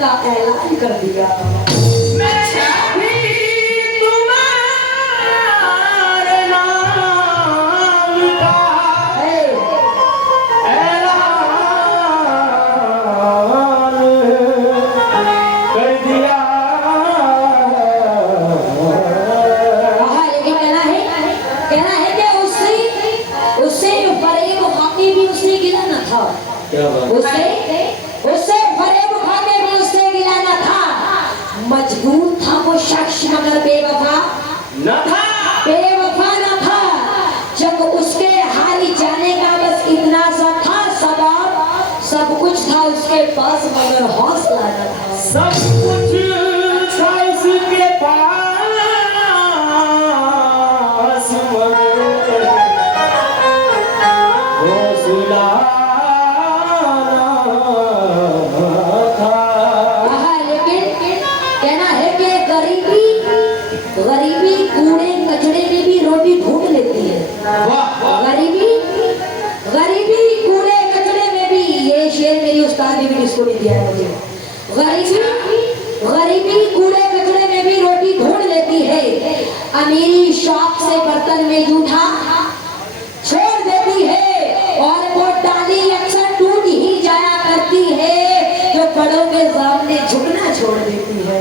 का ऐलान कर दिया। उससे फरेब खाने भी उससे गिला न था। मजबूर था वो शख्स मगर बेवफा न था, बेवफा न था। जब उसके हारी जाने का बस इतना सा था सबब, सब कुछ था उसके पास मगर हौसला न था। सब कुछ था उसके पास मगर हौसला गरीबी कूड़े कचड़े में भी रोटी ढूंढ लेती है। गरीबी कूड़े कचड़े में भी, ये शेर मेरी उस्ताद ने भी इसको नहीं दिया है मुझे। गरीबी कूड़े कचड़े में भी रोटी ढूंढ लेती है। अमीरी शौक से बर्तन में जूठा छोड़ देती है और वो डाली अक्सर टूट ही जाया करती है जो बड़ों के सामने झुकना छोड़ देती है।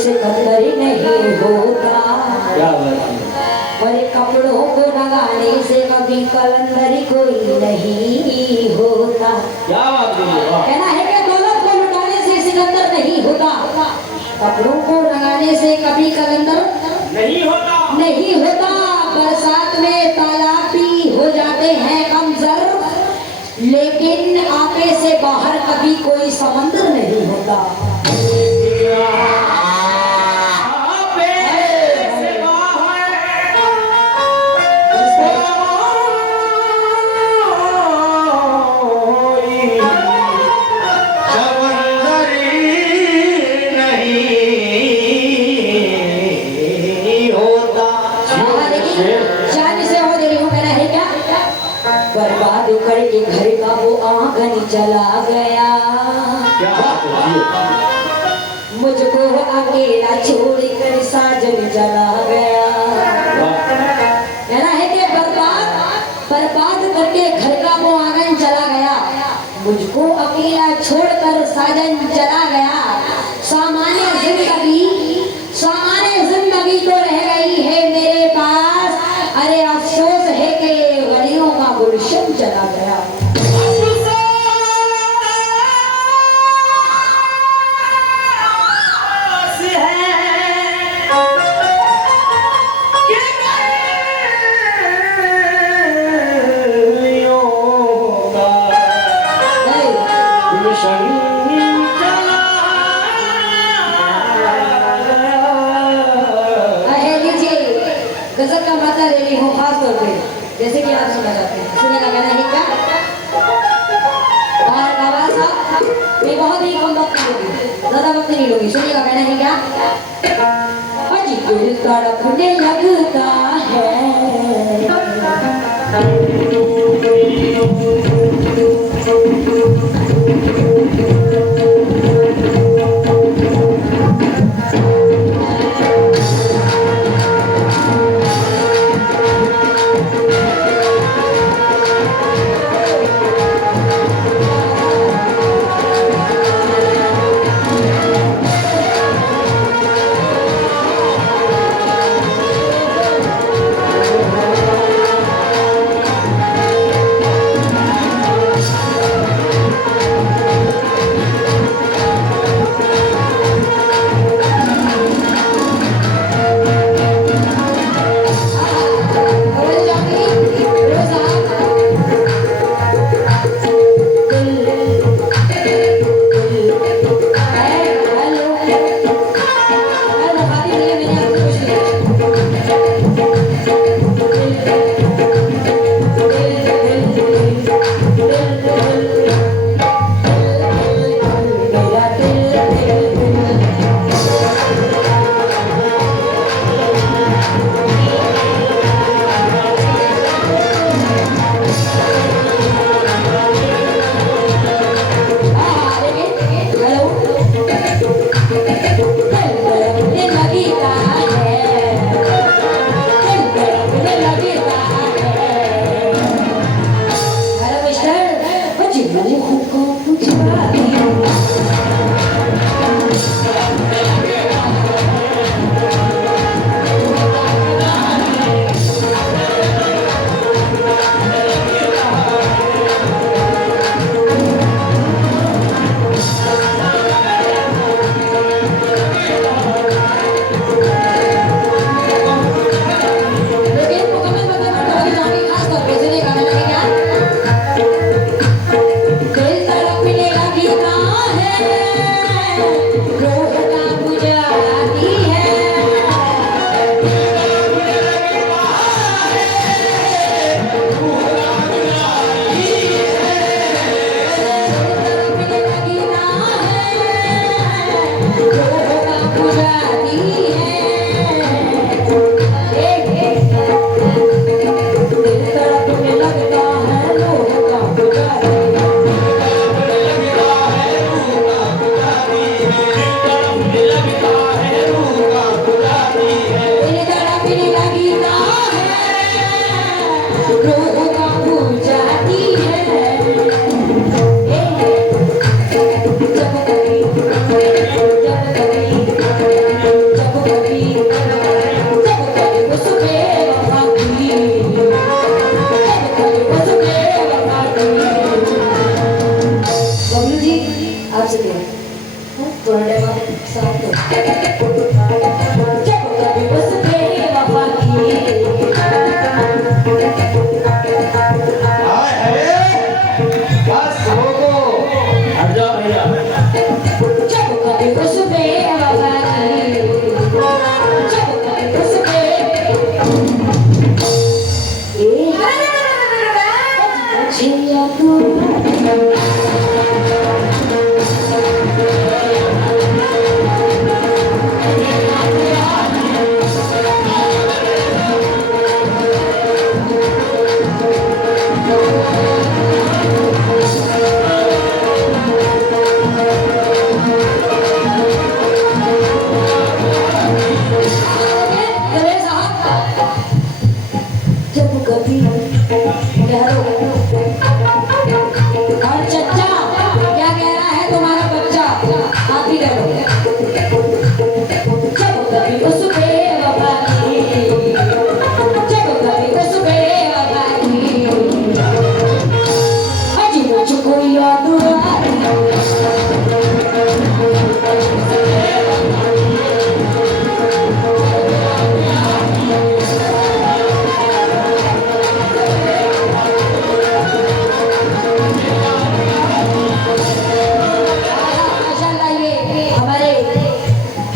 सिकंदरी नहीं होता, और कपड़ों को लगाने से कभी कलंदरी कोई नहीं होता। कहना है कि दौलत को लुटाने से सिकंदर नहीं होता, कपड़ों को लगाने से कभी कलंदर नहीं होता। बरसात में तालाब भी हो जाते हैं कमजोर, लेकिन आपे से बाहर कभी कोई समंदर नहीं होता। बर्बाद करके घर का वो आंगन चला गया, मुझको अकेला छोड़कर साजन चला गया। कहना है कि बर्बाद करके घर का वो आंगन चला गया, मुझको अकेला छोड़कर साजन चला गया। सामान्य जिंदगी तो रह गई है मेरे पास, अरे अफसोस है कि वलियों का गुलशन चला गया। गजब का माता ले रही हूँ खास तौर पे, जैसे कि आप सुना चाहते हैं। सुनेगा गाना है क्या? और बाबा साहब ये बहुत ही कम वक्त लूंगी, ज्यादा वक्त नहीं लूंगी। सुनिएगा गाना है क्या? अजी दिल तड़पने लगता है,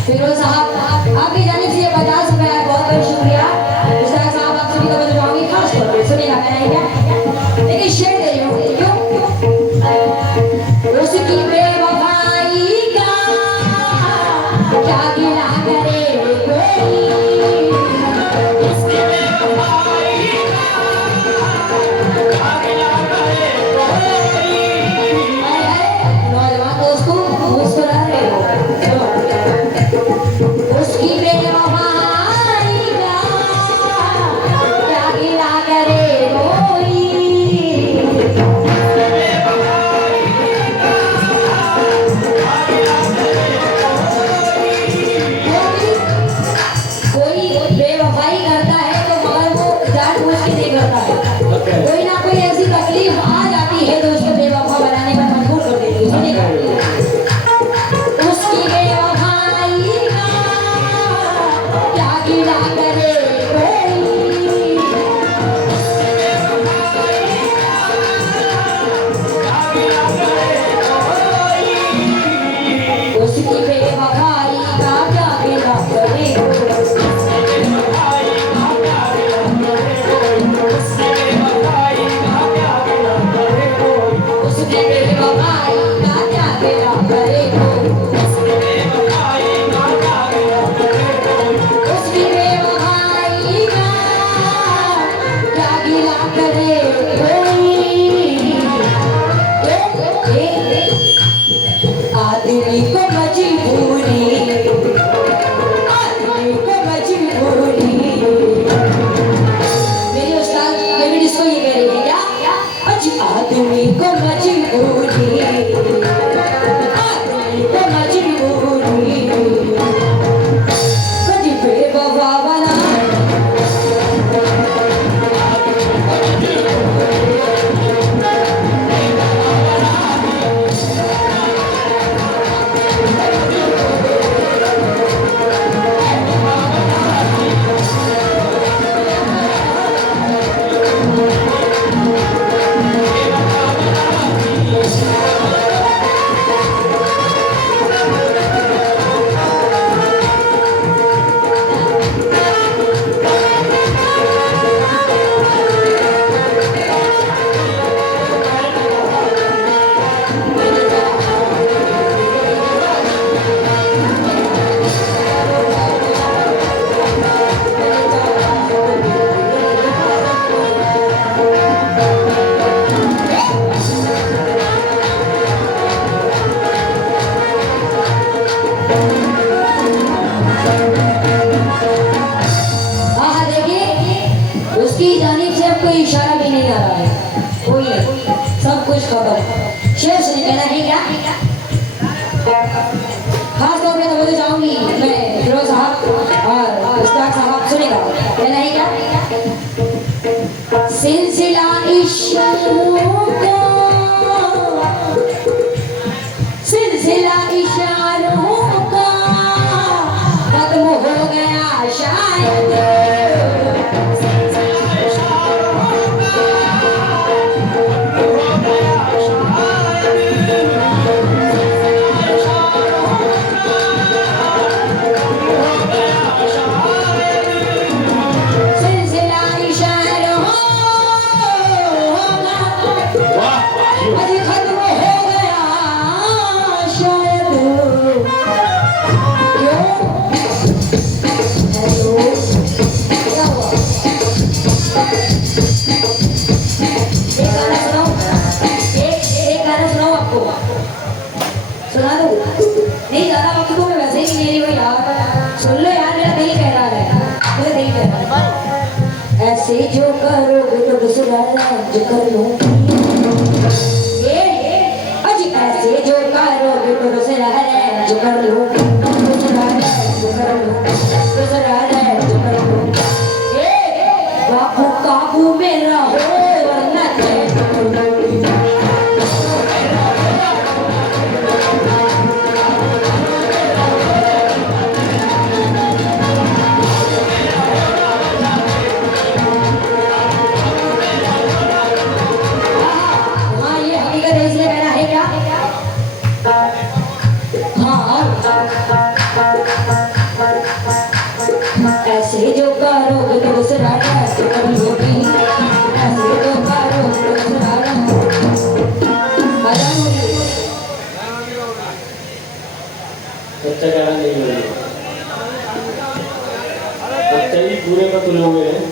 फिरोज साहब आपकी जानिब से 50 रुपए है, बहुत बहुत शुक्रिया। मुश्ताक साहब आप सभी को बजाऊंगी खास तौर पे, सुनिएगा मैं क्या लेकिन शेर दे रही हूँ क्यों उसकी बेवफाई का क्या गिला करे कोई, उसकी बेवफाई का गिला करे कोई। नौजवान दोस्त को मुस्कुरा रहे हो, उसकी बेवफाई का क्या गिला करे कोई, कोई बेवफाई करता है तो मगर वो जानबूझ के नहीं करता है, कोई ना कोई ऐसी तकलीफ आ जाती है तो उसको बेवफा बनाने पर मजबूर कर देती है, सुनिएगा। उसकी बेवफाई का क्या गिला करे कोई, उसकी बेवफाई का क्या गिला करे कोई, उसकी बेवफाई का क्या गिला करे कोई, उसकी बेवफाई का क्या गिला करे कोई, आदमी को मजबूरी, आदमी को मजबूरी, मेरी उस्ताद बेबी डिस्को ये कह रही है क्या, आदमी को मजबूरी, आदमी को मजबूरी, कभी बेवफा बना, हाँ देखिए उसकी जानिब से अब कोई इशारा भी नहीं आ रहा है, कोई नहीं, सब कुछ खत्म। शेर सुनिए कहना है क्या, खास तौर पे तो बोले जाऊंगी मैं फिरोज साहब और मुश्ताक साहब, सुनेगा कहना है क्या, सिलसिला इशारों का, सिलसिला इशारों का खत्म हो गया शायद, सिलसिला इशारों का अभी खत्म हो गया शायद, क्यों, हेलो क्या हुआ, एक गाना सुनाओ, एक गाना सुनाओ, आपको सुना दो, नहीं ज्यादा वक्त तो मैं वैसे ही नहीं ले रही हूँ यार, सुन लो यार, मेरा दिल कह रहा है, मेरा दिल कह रहा है, ऐसे जो करोगे तो दूसरा राज कर लो, अजी ऐसे जो करोगे तो दूसरा राज कर लो, दूसरा राज कर लो, दूसरा राज कर लो, बाबू काबू में रहो वरना चैन करो। हाँ ये हकीकत है, इसलिए कहना है क्या, हाँ कैसे होगी कैसे तो करो सुनारम बच्चा क्या नहीं हो रही बच्चा ही पूरे में तुले हुए हैं